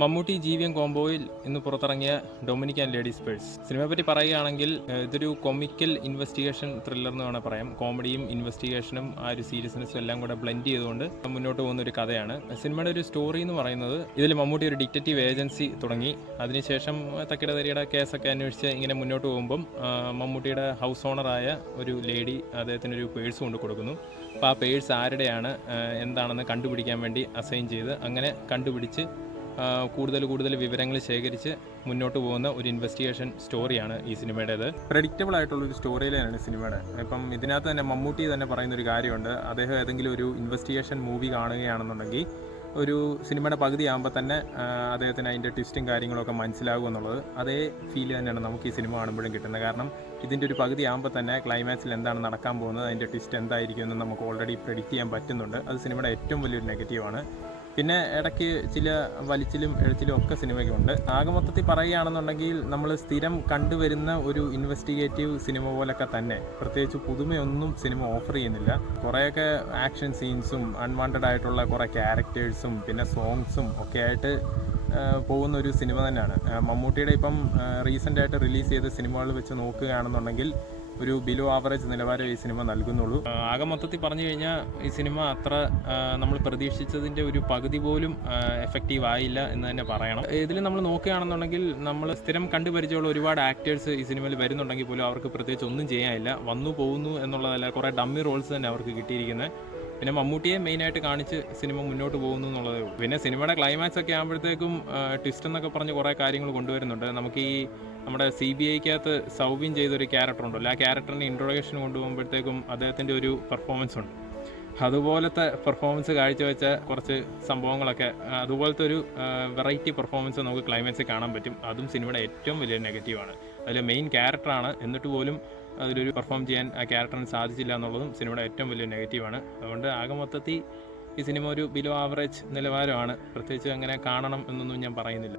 മമ്മൂട്ടി ജീവിയം കോംബോയിൽ ഇന്ന് പുറത്തിറങ്ങിയ Dominic and ladies purse സിനിമയെ പറ്റി പറയുകയാണെങ്കിൽ ഇതൊരു കൊമിക്കൽ ഇൻവെസ്റ്റിഗേഷൻ ത്രില്ലർ എന്ന് വേണമെങ്കിൽ പറയാം. കോമഡിയും ഇൻവെസ്റ്റിഗേഷനും ആ ഒരു സീരിയസ്നെസ്സും എല്ലാം കൂടെ ബ്ലെൻഡ് ചെയ്തുകൊണ്ട് മുന്നോട്ട് പോകുന്ന ഒരു കഥയാണ്. സിനിമയുടെ ഒരു സ്റ്റോറി എന്ന് പറയുന്നത്, ഇതിൽ മമ്മൂട്ടി ഒരു ഡിറ്റക്റ്റീവ് ഏജൻസി തുടങ്ങി. അതിനുശേഷം തക്കിടതരിയുടെ കേസൊക്കെ അന്വേഷിച്ച് ഇങ്ങനെ മുന്നോട്ട് പോകുമ്പം മമ്മൂട്ടിയുടെ ഹൗസ് ഓണറായ ഒരു ലേഡി അദ്ദേഹത്തിനൊരു പേഴ്സ് കൊണ്ട് കൊടുക്കുന്നു. അപ്പോൾ ആ പേഴ്സ് ആരുടെയാണ് എന്താണെന്ന് കണ്ടുപിടിക്കാൻ വേണ്ടി അസൈൻ ചെയ്ത് അങ്ങനെ കണ്ടുപിടിച്ച് കൂടുതൽ വിവരങ്ങൾ ശേഖരിച്ച് മുന്നോട്ട് പോകുന്ന ഒരു ഇൻവെസ്റ്റിഗേഷൻ സ്റ്റോറിയാണ് ഈ സിനിമയുടേത്. പ്രെഡിക്റ്റബിൾ ആയിട്ടുള്ളൊരു സ്റ്റോറി ലൈനാണ് സിനിമയുടെ. ഇപ്പം ഇതിനകത്ത് തന്നെ മമ്മൂട്ടി തന്നെ പറയുന്നൊരു കാര്യമുണ്ട്. അദ്ദേഹം ഏതെങ്കിലും ഒരു ഇൻവെസ്റ്റിഗേഷൻ മൂവി കാണുകയാണെന്നുണ്ടെങ്കിൽ ഒരു സിനിമയുടെ പകുതി ആകുമ്പോൾ തന്നെ അദ്ദേഹത്തിന് അതിൻ്റെ ട്വിസ്റ്റും കാര്യങ്ങളൊക്കെ മനസ്സിലാകും എന്നുള്ളത് അതേ ഫീൽ തന്നെയാണ് നമുക്ക് ഈ സിനിമ കാണുമ്പോഴും കിട്ടുന്നത്. കാരണം ഇതിൻ്റെ ഒരു പകുതി ആകുമ്പോൾ തന്നെ ക്ലൈമാക്സിൽ എന്താണ് നടക്കാൻ പോകുന്നത്, അതിൻ്റെ ട്വിസ്റ്റ് എന്തായിരിക്കും എന്ന് നമുക്ക് ഓൾറെഡി പ്രെഡിക്റ്റ് ചെയ്യാൻ പറ്റുന്നുണ്ട്. അത് സിനിമയുടെ ഏറ്റവും വലിയൊരു നെഗറ്റീവാണ്. പിന്നെ ഇടയ്ക്ക് ചില വലിച്ചിലും എഴുച്ചിലും ഒക്കെ സിനിമയ്ക്കുണ്ട്. ആകെ മൊത്തത്തിൽ പറയുകയാണെന്നുണ്ടെങ്കിൽ നമ്മൾ സ്ഥിരം കണ്ടുവരുന്ന ഒരു ഇൻവെസ്റ്റിഗേറ്റീവ് സിനിമ പോലൊക്കെ തന്നെ പ്രത്യേകിച്ച് പുതുമയൊന്നും സിനിമ ഓഫർ ചെയ്യുന്നില്ല. കുറേയൊക്കെ ആക്ഷൻ സീൻസും അൺവാണ്ടഡ് ആയിട്ടുള്ള കുറേ ക്യാരക്ടേഴ്സും പിന്നെ സോങ്സും ഒക്കെ ആയിട്ട് പോകുന്ന ഒരു സിനിമ തന്നെയാണ്. മമ്മൂട്ടിയുടെ ഇപ്പം റീസെൻ്റായിട്ട് റിലീസ് ചെയ്ത സിനിമകൾ വെച്ച് നോക്കുകയാണെന്നുണ്ടെങ്കിൽ ഒരു ബിലോ ആവറേജ് നിലവാരം ഈ സിനിമ നൽകുന്നുള്ളൂ. ആകെ മൊത്തത്തിൽ പറഞ്ഞു കഴിഞ്ഞാൽ ഈ സിനിമ അത്ര നമ്മൾ പ്രതീക്ഷിച്ചതിൻ്റെ ഒരു പകുതി പോലും എഫക്റ്റീവ് ആയില്ല എന്ന് തന്നെ പറയണം. ഇതിൽ നമ്മൾ നോക്കുകയാണെന്നുണ്ടെങ്കിൽ നമ്മൾ സ്ഥിരം കണ്ടുപരിചയമുള്ള ഒരുപാട് ആക്ടേഴ്സ് ഈ സിനിമയിൽ വരുന്നുണ്ടെങ്കിൽ പോലും അവർക്ക് പ്രത്യേകിച്ച് ഒന്നും ചെയ്യാനില്ല. വന്നു പോകുന്നു എന്നുള്ളതല്ല, കുറേ ഡമ്മി റോൾസ് തന്നെ അവർക്ക് കിട്ടിയിരിക്കുന്നത്. പിന്നെ മമ്മൂട്ടിയെ മെയിനായിട്ട് കാണിച്ച് സിനിമ മുന്നോട്ട് പോകുന്നു എന്നുള്ളതേ ഉള്ളൂ. പിന്നെ സിനിമയുടെ ക്ലൈമാക്സ് ഒക്കെ ആകുമ്പോഴത്തേക്കും ട്വിസ്റ്റ് എന്നൊക്കെ പറഞ്ഞ് കുറേ കാര്യങ്ങൾ കൊണ്ടുവരുന്നുണ്ട്. നമുക്ക് ഈ നമ്മുടെ CBIക്കകത്ത് സൗബിൻ ചെയ്തൊരു ക്യാരക്ടർ ഉണ്ടല്ലോ, ആ ക്യാരക്ടറിന് ഇൻട്രൊഡക്ഷൻ കൊണ്ടുപോകുമ്പോഴത്തേക്കും അദ്ദേഹത്തിൻ്റെ ഒരു പെർഫോമൻസ് ഉണ്ട്. അതുപോലത്തെ പെർഫോമൻസ് കാഴ്ചവെച്ച കുറച്ച് സംഭവങ്ങളൊക്കെ, അതുപോലത്തെ ഒരു വെറൈറ്റി പെർഫോമൻസ് നമുക്ക് ക്ലൈമാക്സിൽ കാണാൻ പറ്റും. അതും സിനിമയുടെ ഏറ്റവും വലിയ നെഗറ്റീവാണ്. അതിൽ മെയിൻ ക്യാരക്ടറാണ്, എന്നിട്ട് പോലും അതിലൊരു പെർഫോം ചെയ്യാൻ ആ ക്യാരക്ടറിന് സാധിച്ചില്ല എന്നുള്ളതും സിനിമയുടെ ഏറ്റവും വലിയ നെഗറ്റീവാണ്. അതുകൊണ്ട് ആകെ മൊത്തത്തിൽ ഈ സിനിമ ഒരു ബിലോ ആവറേജ് നിലവാരമാണ്. പ്രത്യേകിച്ച് അങ്ങനെ കാണണം എന്നൊന്നും ഞാൻ പറയുന്നില്ല.